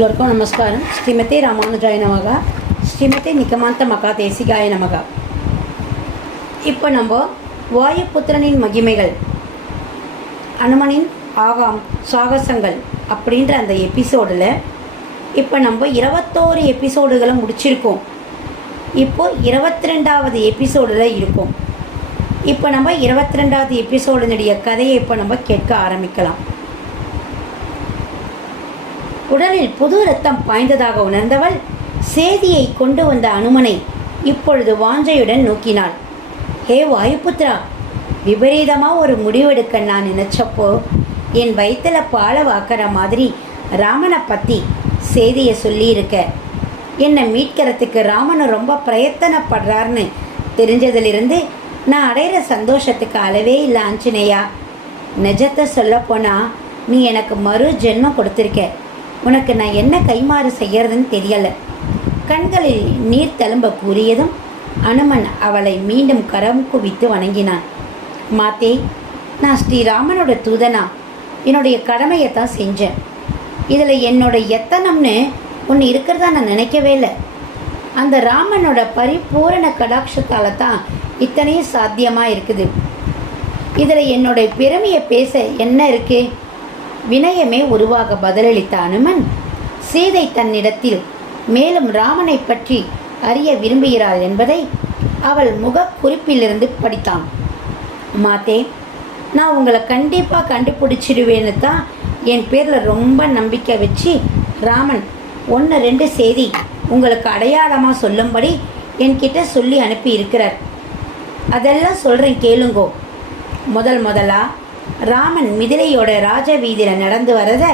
எல்லோருக்கும் நமஸ்காரம் ஸ்ரீமதி ராமானுஜாய நமகா ஸ்ரீமதி நிகமாந்த மகா தேசிகாய நமக இப்போ நம்ம வாயுபுத்திரனின் மகிமைகள் அனுமனின் ஆகாம் சாகசங்கள் அப்படின்ற அந்த எபிசோடில் இப்போ நம்ம இருபத்தோரு எபிசோடுகளை முடிச்சிருக்கோம் இப்போ இருபத்தி ரெண்டாவது எபிசோடில் இருக்கோம் இப்போ நம்ம இருபத்தி ரெண்டாவது எபிசோடினுடைய கதையை இப்போ நம்ம கேட்க ஆரம்பிக்கலாம் உடலில் புது ரத்தம் பாய்ந்ததாக உணர்ந்தவள் சேதியை கொண்டு வந்த அனுமனை இப்பொழுது வாஞ்சையுடன் நோக்கினாள். ஹே வாயுபுத்ரா விபரீதமாக ஒரு முடிவெடுக்க நான் நினச்சப்போ? என் வயிற்றுல பாலை வாக்கிற மாதிரி ராமனை பற்றி செய்தியை சொல்லியிருக்க. என்னை மீட்கிறதுக்கு ராமனை ரொம்ப பிரயத்தனப்படுறாருன்னு தெரிஞ்சதிலிருந்து நான் அடையிற சந்தோஷத்துக்கு அளவே இல்லை ஆஞ்சநேயா. நிஜத்தை சொல்லப்போனால் நீ எனக்கு மறு ஜென்மம் கொடுத்துருக்க. உனக்கு நான் என்ன கைமாறு செய்யறதுன்னு தெரியலை. கண்களில் நீர் தழும்ப கூறியதும் அனுமன் அவளை மீண்டும் கரம் குவித்து வணங்கினான். மாத்தே நான் ஸ்ரீராமனோட தூதனா? என்னுடைய கடமையை தான் செஞ்சேன். இதில் என்னோட எத்தனம்னு ஒன்று இருக்கிறதா நான் நினைக்கவே இல்லை. அந்த ராமனோட பரிபூரண கடாட்சத்தால் தான் இத்தனையும் சாத்தியமாக இருக்குது இதில் என்னுடைய பெருமையை பேச என்ன இருக்குது வினயமே உருவாக பதிலளித்த அனுமன் சீதை தன்னிடத்தில் மேலும் ராமனை பற்றி அறிய விரும்புகிறாள் என்பதை அவள் முக குறிப்பிலிருந்து படித்தான். மாத்தே நான் உங்களை கண்டிப்பாக கண்டுபிடிச்சிடுவேன்னு தான் என் பேரில் ரொம்ப நம்பிக்கை வச்சு ராமன் ஒன்று ரெண்டு செய்தி உங்களுக்கு அடையாளமாக சொல்லும்படி என்கிட்ட சொல்லி அனுப்பி இருக்கிறார் அதெல்லாம் சொல்கிறேன் கேளுங்கோ. முதல் முதலாக ராமன் மிதிலையோட ராஜ வீதியில் நடந்து வரத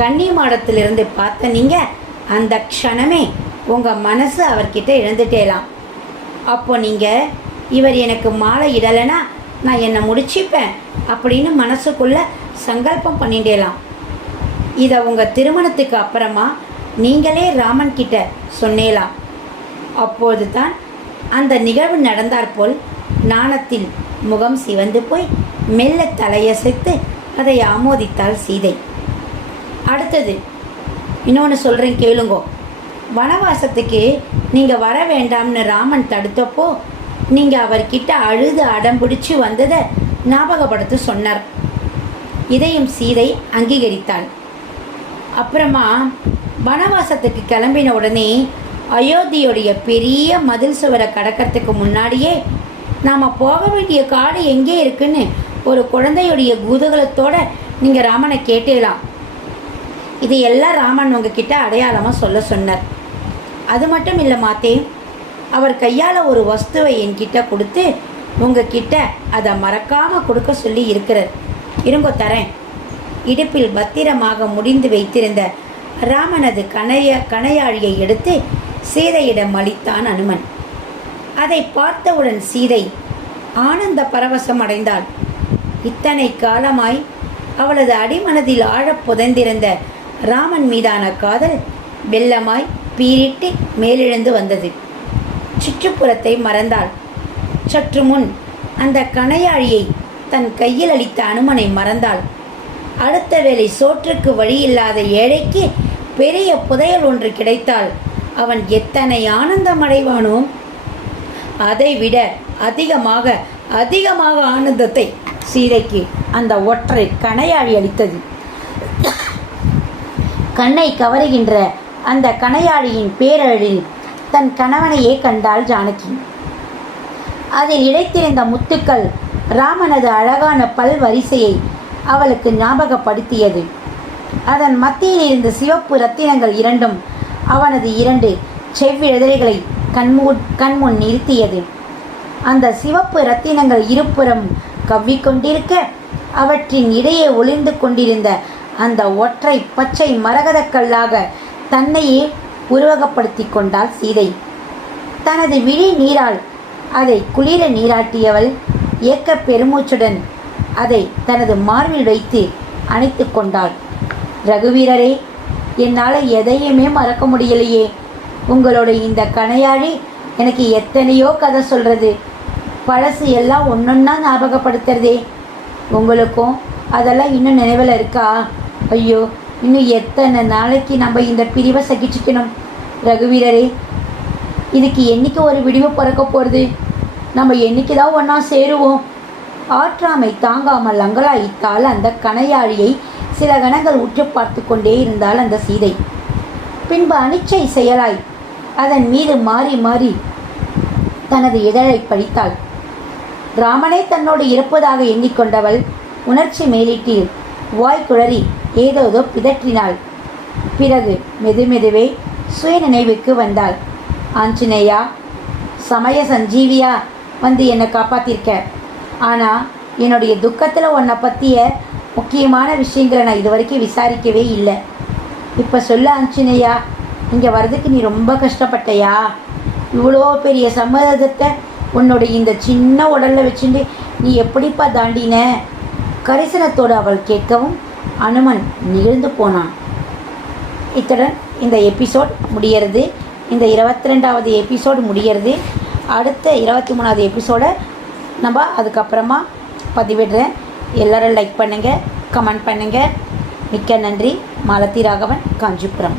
கன்னிமாடத்திலிருந்து பார்த்த நீங்கள் அந்த க்ஷணமே உங்கள் மனசு அவர்கிட்ட இழந்துட்டேலாம் அப்போ நீங்கள் இவர் எனக்கு மாலை இடலைன்னா நான் என்னை முடிச்சுப்பேன் அப்படின்னு மனசுக்குள்ள சங்கல்பம் பண்ணிட்டேலாம். இதை உங்கள் திருமணத்துக்கு அப்புறமா நீங்களே ராமன் கிட்ட சொன்னேலாம். அப்போது தான் அந்த நிகழ்வு நடந்தாற்போல் நாணத்தில் முகம் சிவந்து போய் மெல்ல தலையசைத்து அதை ஆமோதித்தாள் சீதை. அடுத்தது இன்னொன்று சொல்கிறேன் கேளுங்கோ. வனவாசத்துக்கு நீங்கள் வர வேண்டாம்னு ராமன் தடுத்தப்போ நீங்கள் அவர்கிட்ட அழுது அடம்பிடிச்சு வந்ததை ஞாபகப்படுத்த சொன்னார். இதையும் சீதை அங்கீகரித்தாள். அப்புறமா வனவாசத்துக்கு கிளம்பின உடனே அயோத்தியுடைய பெரிய மதில் சுவரை கடக்கிறதுக்கு முன்னாடியே நாம் போக வேண்டிய காடு எங்கே இருக்குன்னு ஒரு குழந்தையுடைய குதூகலத்தோட நீங்கள் ராமனை கேட்டேலாம் இது எல்லாம் ராமன் உங்ககிட்ட அடையாளமாக சொல்ல சொன்னார். அது மட்டும் இல்லை மாத்தே அவர் கையால் ஒரு வஸ்துவை என்கிட்ட கொடுத்து உங்ககிட்ட அதை மறக்காமல் கொடுக்க சொல்லி இருக்கிறார். இருங்கோ தரேன். இடுப்பில் பத்திரமாக முடிந்து வைத்திருந்த ராமனது கணைய கணையாழியை எடுத்து சீதையிடம் அளித்தான் அனுமன். அதை பார்த்தவுடன் சீதை ஆனந்த பரவசம் அடைந்தாள். இத்தனை காலமாய் அவளது அடிமனதில் ஆழப் புதைந்திருந்த ராமன் மீதான காதல் வெள்ளமாய் பீரிட்டு மேலெழுந்து வந்தது. சுற்றுப்புறத்தை மறந்தாள். சற்று முன் அந்த கணையாழியை தன் கையில் அளித்த அனுமனை மறந்தாள். அடுத்த வேளை சோற்றுக்கு வழியில்லாத ஏழைக்கு பெரிய புதையல் ஒன்று கிடைத்தால் அவன் எத்தனை ஆனந்தம் அடைவானோ அதைவிட அதிகமாக அதிகமாக ஆனந்தத்தை சீதைக்கு அந்த ஒற்றை கணையாழி அளித்தது. கண்ணை கவருகின்ற அந்த கணையாழியின் பேரழில் தன் கணவனையே கண்டாள் ஜானகி. அதில் இழைத்திருந்த முத்துக்கள் ராமனது அழகான பல் வரிசையை அவளுக்கு ஞாபகப்படுத்தியது. அதன் மத்தியில் இருந்த சிவப்பு ரத்தினங்கள் இரண்டும் அவனது இரண்டு செவ்விழதலைகளை கண்மு கண்முன் நிறுத்தியது. அந்த சிவப்பு ரத்தினங்கள் இருபுறம் கவ்விக்கொண்டிருக்க அவற்றின் இடையே ஒளிந்து கொண்டிருந்த அந்த ஒற்றை பச்சை மரகதக்கல்லாக தன்னையே உருவகப்படுத்தி கொண்டாள் சீதை. தனது விழி நீரால் அதை குளிர நீராட்டியவள் ஏக்க பெருமூச்சுடன் அதை தனது மார்பில் வைத்து அணைத்து கொண்டாள். ரகுவீரரே என்னால் எதையுமே மறக்க முடியலையே. உங்களோட இந்த கணையாழி எனக்கு எத்தனையோ கதை சொல்கிறது பழசு எல்லாம் ஒன்றொன்னா ஞாபகப்படுத்துறதே. உங்களுக்கும் அதெல்லாம் இன்னும் நினைவில் இருக்கா? ஐயோ இன்னும் எத்தனை நாளைக்கு நம்ம இந்த பிரிவை சகிச்சுக்கணும் ரகுவீரரே. இதுக்கு என்னைக்கு ஒரு விடிவு பிறக்க போகிறது நம்ம என்றைக்கு தான் ஒன்றா சேருவோம்? ஆற்றாமை தாங்காமல் அங்கலாயித்தால் அந்த கணையாழியை சில கணங்கள் உற்று பார்த்து கொண்டே இருந்தால் அந்த சீதை. பின்பு அனிச்சை செயலாய் அதன் மீது மாறி மாறி தனது இதழை படித்தாள் ராமனே தன்னோடு இருப்பதாக எண்ணிக்கொண்டவள் உணர்ச்சி மேலிட்டில் வாய் குழறி ஏதோதோ பிதற்றினாள். பிறகு மெதுமெதுவே சுயநினைவுக்கு வந்தாள். ஆஞ்சநேயா சமய சஞ்சீவியா வந்து என்னை காப்பாத்திருக்க. ஆனால் என்னுடைய துக்கத்தில் உன்னை பற்றிய முக்கியமான விஷயங்களை நான் இது வரைக்கும் விசாரிக்கவே இல்லை. இப்போ சொல்ல ஆஞ்சநேயா இங்கே வர்றதுக்கு நீ ரொம்ப கஷ்டப்பட்டையா? இவ்வளோ பெரிய சம்மதத்தை உன்னுடைய இந்த சின்ன உடலில் வச்சுட்டு நீ எப்படிப்பா தாண்டின? கரிசனத்தோடு அவள் கேட்கவும் அனுமன் நிகழ்ந்து போனான். இத்துடன் இந்த எபிசோட் முடியறது. இந்த இருபத்தி ரெண்டாவது எபிசோடு முடியறது. அடுத்த இருபத்தி மூணாவது எபிசோடை நம்ம அதுக்கப்புறமா பதிவிடுறேன். எல்லோரும் லைக் பண்ணுங்கள் கமெண்ட் பண்ணுங்கள் மிக்க நன்றி. மாலதி ராகவன் காஞ்சிபுரம்.